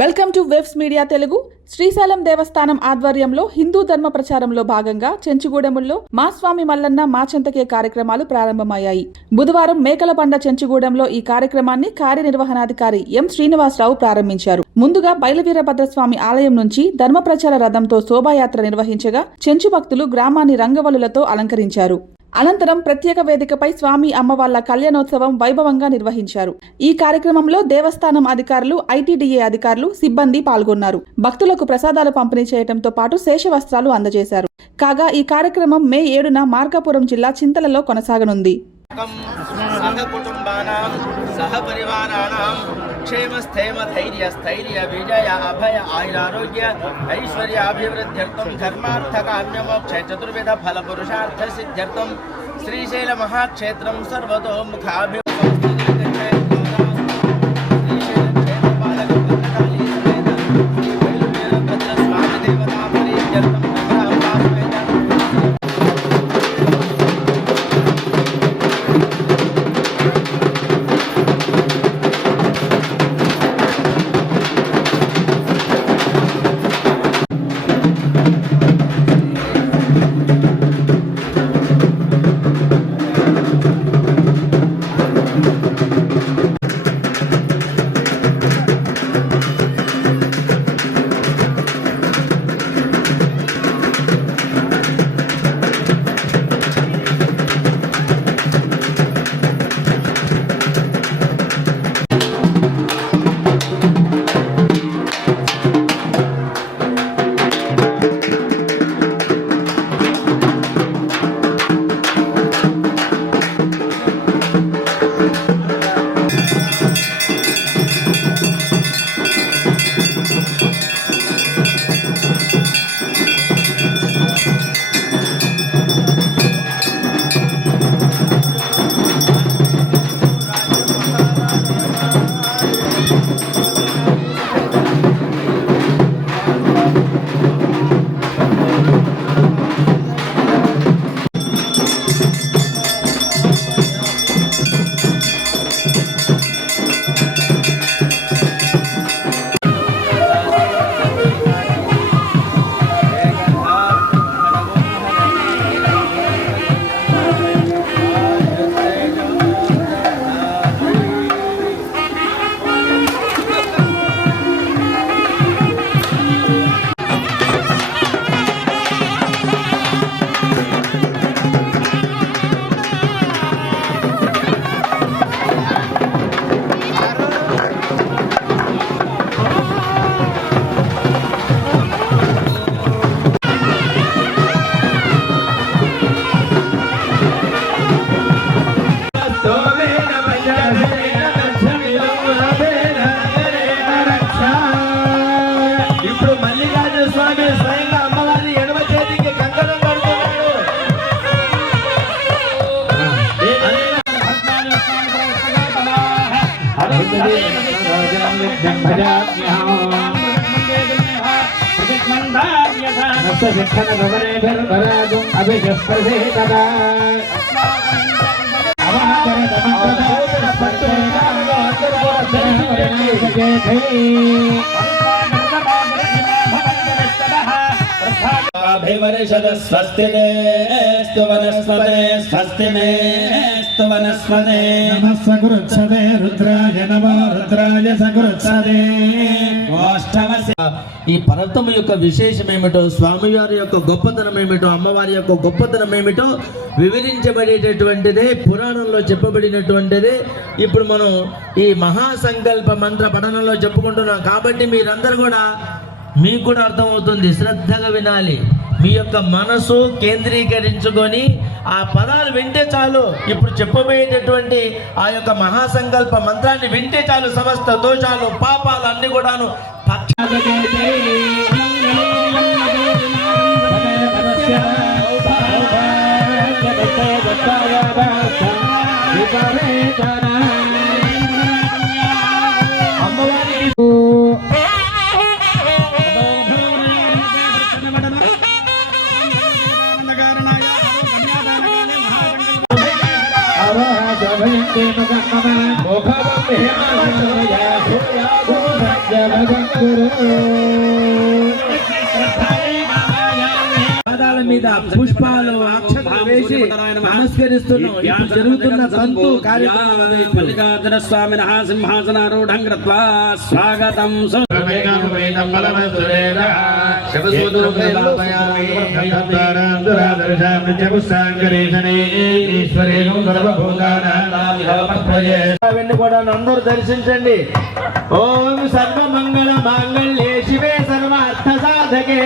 Welcome to webs media Telugu. Srisailam దేవస్థానం ఆధ్వర్యంలో హిందూ ధర్మ ప్రచారంలో భాగంగా చెంచుగూడెంలో మా స్వామి మల్లన్న మా చెంతకే కార్యక్రమాలు ప్రారంభమయ్యాయి. బుధవారం మేకలబండ చెంచుగూడెంలో ఈ కార్యక్రమాన్ని కార్యనిర్వహణాధికారి ఎం శ్రీనివాసరావు ప్రారంభించారు. ముందుగా బయలువీరభద్రస్వామి ఆలయం నుంచి ధర్మ ప్రచార రథంతో శోభాయాత్ర నిర్వహించగా చెంచు భక్తులు గ్రామాన్ని రంగవల్లులతో అలంకరించారు. అనంతరం ప్రత్యేక వేదికపై స్వామి అమ్మవార్ల కళ్యాణోత్సవం వైభవంగా నిర్వహించారు. ఈ కార్యక్రమంలో దేవస్థానం అధికారులు, ఐటీడీఏ అధికారులు, సిబ్బంది పాల్గొన్నారు. భక్తులకు ప్రసాదాలు పంపిణీ చేయడంతో పాటు శేషవస్త్రాలు అందజేశారు. కాగా ఈ కార్యక్రమం మే 7న మార్కాపురం జిల్లా చింతలలో కొనసాగనుంది. क्षेम स्थैम धैर्य स्थैर्य विजय अभय आयुरारोग्य ऐश्वर्याभिवृद्ध्यर्थं धर्मार्थकाम्यमोक्ष चतुर्विध फल पुरुषार्थ सिद्ध्यर्थं श्रीशैल महाक्षेत्रं सर्वतोमुखाभि ఈ పర్వతం యొక్క విశేషం ఏమిటో, స్వామివారి యొక్క గొప్పతనం ఏమిటో, అమ్మవారి యొక్క గొప్పతనం ఏమిటో వివరించబడేటటువంటిదే, పురాణంలో చెప్పబడినటువంటిదే ఇప్పుడు మనం ఈ మహాసంకల్ప మంత్ర పఠనంలో చెప్పుకుంటున్నాం. కాబట్టి మీరందరూ కూడా, మీకు కూడా అర్థమవుతుంది, శ్రద్ధగా వినాలి. మీ యొక్క మనసు కేంద్రీకరించుకొని ఆ పదాలు వింటే చాలు. ఇప్పుడు చెప్పబోయేటటువంటి ఆ యొక్క మహాసంకల్ప మంత్రాన్ని వింటే చాలు, సమస్త దోషాలు, పాపాలు అన్ని కూడాను పాదాల మీద పుష్పాలు అక్షతలు వేసి నమస్కరిస్తున్నాం. ఇప్పుడు జరుగుతున్న తంతు మల్లికార్జున స్వామిన సింహాసనారూఢం కృత్వా స్వాగతం కూడా అందరూ దర్శించండి. ఓం సర్వమంగళ మాంగళ్యే శివే సర్వార్థ సాధకే